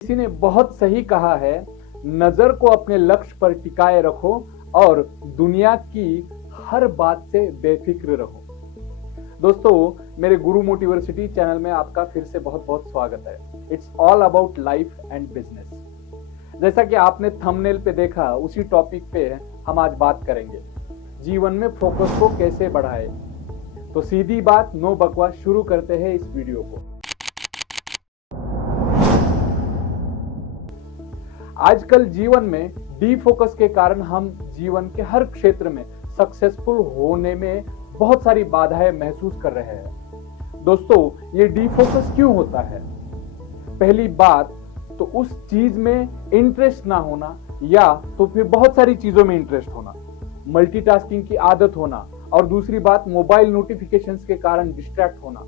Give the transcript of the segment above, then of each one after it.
किसी ने बहुत सही कहा है, नजर को अपने लक्ष्य पर टिकाए रखो और दुनिया की हर बात से बेफिक्र रहो। दोस्तों, मेरे गुरु मोटिवर्सिटी चैनल में आपका फिर से बहुत बहुत स्वागत है। It's all about life and business. जैसा कि आपने थंबनेल पे देखा, उसी टॉपिक पे हम आज बात करेंगे, जीवन में फोकस को कैसे बढ़ाए। तो सीधी बात, नो बकवास, शुरू करते हैं इस वीडियो को। आजकल जीवन में डीफोकस के कारण हम जीवन के हर क्षेत्र में सक्सेसफुल होने में बहुत सारी बाधाएं महसूस कर रहे हैं। दोस्तों, ये डीफोकस क्यों होता है? पहली बात तो उस चीज में इंटरेस्ट ना होना, या तो फिर बहुत सारी चीजों में इंटरेस्ट होना, मल्टीटास्किंग की आदत होना, और दूसरी बात मोबाइल नोटिफिकेशंस के कारण डिस्ट्रैक्ट होना।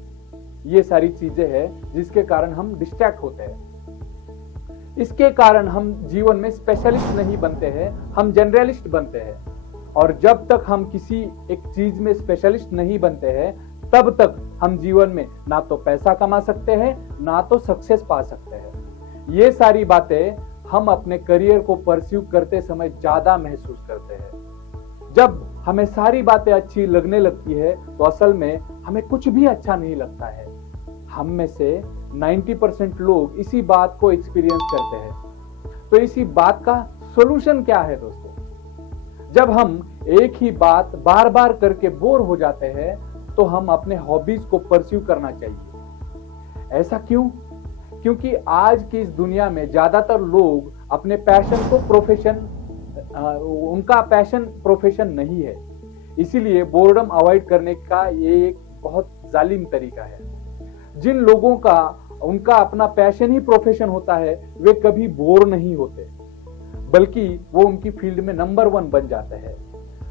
ये सारी चीजें हैं जिसके कारण हम डिस्ट्रैक्ट होते हैं। इसके कारण हम जीवन में स्पेशलिस्ट नहीं बनते हैं, हम जनरलिस्ट बनते हैं। और जब तक हम किसी एक चीज में स्पेशलिस्ट नहीं बनते हैं, तब तक हम जीवन में ना तो पैसा कमा सकते हैं, ना तो सक्सेस पा सकते हैं। ये सारी बातें हम अपने करियर को परस्यू करते समय ज्यादा महसूस करते हैं। जब हमें सारी बातें अच्छी लगने लगती है तो असल में हमें कुछ भी अच्छा नहीं लगता है। हम में से 90% लोग इसी बात को एक्सपीरियंस करते हैं। तो इसी बात का सॉल्यूशन क्या है दोस्तों? जब हम एक ही बात बार बार करके बोर हो जाते हैं, तो हम अपने हॉबीज को परस्यू करना चाहिए। ऐसा क्यों? क्योंकि आज की इस दुनिया में ज्यादातर लोग अपने पैशन को उनका पैशन प्रोफेशन नहीं है। इसीलिए बोर्डम अवॉइड करने का ये एक बहुत जालिम तरीका है। जिन लोगों का उनका अपना पैशन ही प्रोफेशन होता है, वे कभी बोर नहीं होते, बल्कि वो उनकी फील्ड में नंबर 1 बन जाते हैं।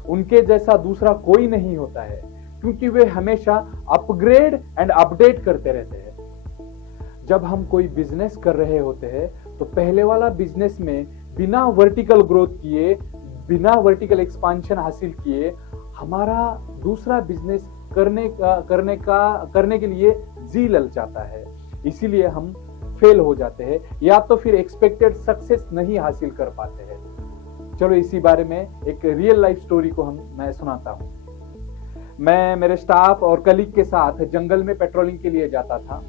उनके जैसा दूसरा कोई नहीं होता है, क्योंकि वे हमेशा अपग्रेड एंड अपडेट करते रहते हैं। जब हम कोई बिजनेस कर रहे होते हैं, तो पहले वाला बिजनेस में बिना वर्टिकल ग्रोथ किए, बिना वर्टिकल एक्सपांशन हासिल किए, हमारा दूसरा बिजनेस करने के लिए जी ललचाता है। इसीलिए हम फेल हो जाते हैं, या तो फिर एक्सपेक्टेड सक्सेस नहीं हासिल कर पाते हैं। चलो इसी बारे में एक रियल लाइफ स्टोरी को मैं सुनाता हूं। मैं मेरे स्टाफ और कलीग के साथ जंगल में पेट्रोलिंग के लिए जाता था।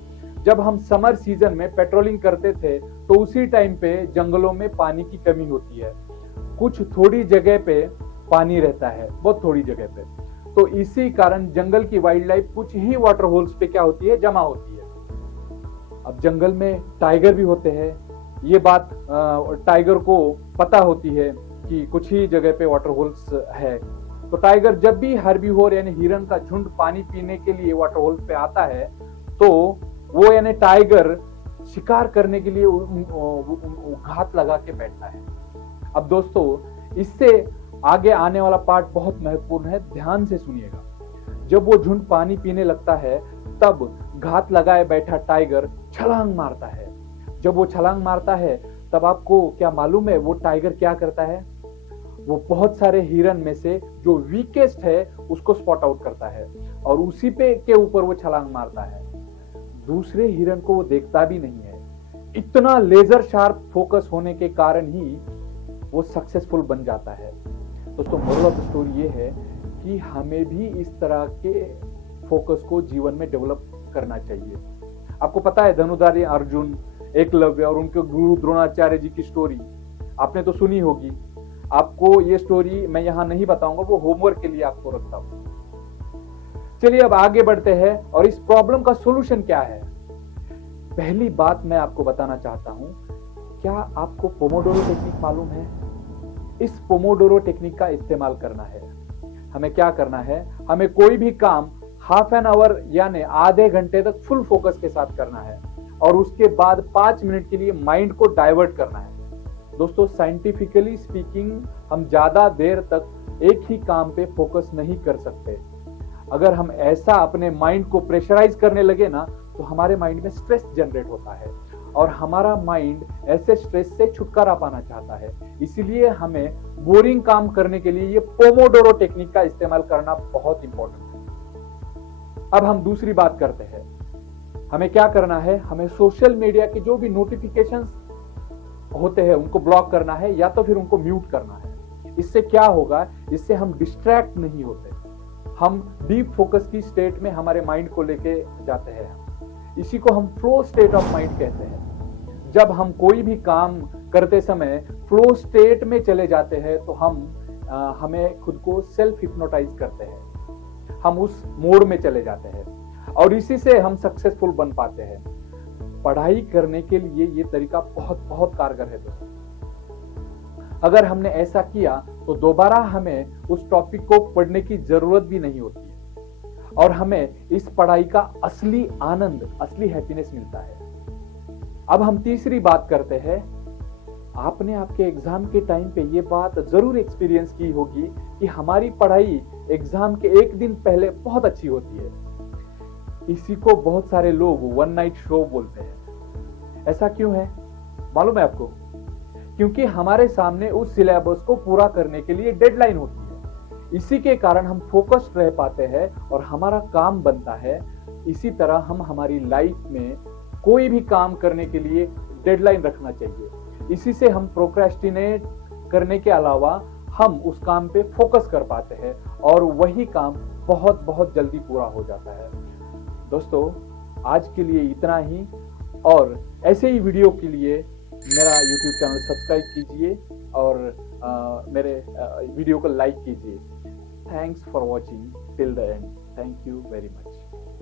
जब हम समर सीजन में पेट्रोलिंग करते थे, तो उसी टाइम पे जंगलों में पानी की कमी होती है। कुछ थोड़ी जगह पे पानी रहता है, बहुत थोड़ी जगह पे। तो इसी कारण जंगल की वाइल्ड लाइफ कुछ ही वाटर होल्स पे क्या होती है, जमा होती है। अब जंगल में टाइगर भी होते हैं। ये बात टाइगर को पता होती है कि कुछ ही जगह पे वाटर होल्स है। तो टाइगर जब भी हर्बीवोर यानी हिरन का झुंड पानी पीने के लिए वाटर होल्स पे आता है, तो वो यानी टाइगर शिकार करने के लिए घात लगा के बैठता है। अब दोस्तों, इससे आगे आने वाला पार्ट बहुत महत्वपूर्ण है, ध्यान से सुनिएगा। जब वो झुंड पानी पीने लगता है, तब घात लगाए बैठा टाइगर छलांग मारता है। जब वो छलांग मारता है, तब आपको क्या मालूम है वो टाइगर क्या करता है? वो बहुत सारे हिरन में से जो वीकेस्ट है उसको स्पॉट आउट करता है, और उसी पे के ऊपर वो छलांग मारता है। दूसरे हिरन को वो देखता भी नहीं है। इतना लेजर शार्प फोकस होने के कारण ही वो सक्सेसफुल बन जाता है। दोस्तों, मोरल ऑफ द स्टोरी ये है कि हमें भी इस तरह के फोकस को जीवन में डेवलप करना चाहिए। आपको पता है धनुर्धारी अर्जुन, एकलव्य और उनके गुरु द्रोणाचार्य जी की स्टोरी आपने तो सुनी होगी। आपको ये स्टोरी मैं यहां नहीं बताऊंगा, वो होमवर्क के लिए आपको रखता हूं। चलिए अब आगे बढ़ते हैं, और इस प्रॉब्लम का सॉल्यूशन क्या है। पहली बात मैं आपको बताना चाहता हूं, क्या आपको पोमोडोरो टेक्निक मालूम है? इस पोमोडोरो टेक्निक का इस्तेमाल करना है। हमें क्या करना है, हमें कोई भी काम हाफ एन आवर यानी आधे घंटे तक फुल फोकस के साथ करना है, और उसके बाद 5 मिनट के लिए माइंड को डाइवर्ट करना है। दोस्तों, साइंटिफिकली स्पीकिंग हम ज्यादा देर तक एक ही काम पे फोकस नहीं कर सकते। अगर हम ऐसा अपने माइंड को प्रेशराइज करने लगे ना, तो हमारे माइंड में स्ट्रेस जनरेट होता है, और हमारा माइंड ऐसे स्ट्रेस से छुटकारा पाना चाहता है। इसीलिए हमें बोरिंग काम करने के लिए ये पोमोडोरो टेक्निक का इस्तेमाल करना बहुत इंपॉर्टेंट है। अब हम दूसरी बात करते हैं। हमें क्या करना है, हमें सोशल मीडिया के जो भी नोटिफिकेशंस होते हैं उनको ब्लॉक करना है या तो फिर उनको म्यूट करना है। इससे क्या होगा, इससे हम डिस्ट्रैक्ट नहीं होते, हम डीप फोकस की स्टेट में हमारे माइंड को लेके जाते हैं। इसी को हम फ्लो स्टेट ऑफ माइंड कहते हैं। जब हम कोई भी काम करते समय फ्लो स्टेट में चले जाते हैं तो हमें खुद को सेल्फ हिप्नोटाइज करते हैं, हम उस मोड में चले जाते हैं और इसी से हम सक्सेसफुल बन पाते हैं। पढ़ाई करने के लिए ये तरीका बहुत बहुत कारगर है दोस्तों। अगर हमने ऐसा किया तो दोबारा हमें उस टॉपिक को पढ़ने की जरूरत भी नहीं होती है और हमें इस पढ़ाई का असली आनंद, असली हैप्पीनेस मिलता है। अब हम तीसरी बात करते हैं। आपने आपके एग्जाम के टाइम पे ये बात जरूर एक्सपीरियंस की होगी कि हमारी पढ़ाई एग्जाम के एक दिन पहले बहुत अच्छी होती है। इसी को बहुत सारे लोग वन नाइट शो बोलते हैं। ऐसा क्यों है मालूम है आपको? क्योंकि हमारे सामने उस सिलेबस को पूरा करने के लिए डेडलाइन होती है। इसी के कारण हम फोकस्ड रह पाते हैं और हमारा काम बनता है। इसी तरह हम हमारी लाइफ में कोई भी काम करने के लिए डेडलाइन रखना चाहिए। इसी से हम प्रोक्रेस्टिनेट करने के अलावा हम उस काम पे फोकस कर पाते हैं और वही काम बहुत बहुत जल्दी पूरा हो जाता है। दोस्तों, आज के लिए इतना ही और ऐसे ही वीडियो के लिए मेरा YouTube चैनल सब्सक्राइब कीजिए और मेरे वीडियो को लाइक कीजिए। Thanks for watching till the end. Thank you very much.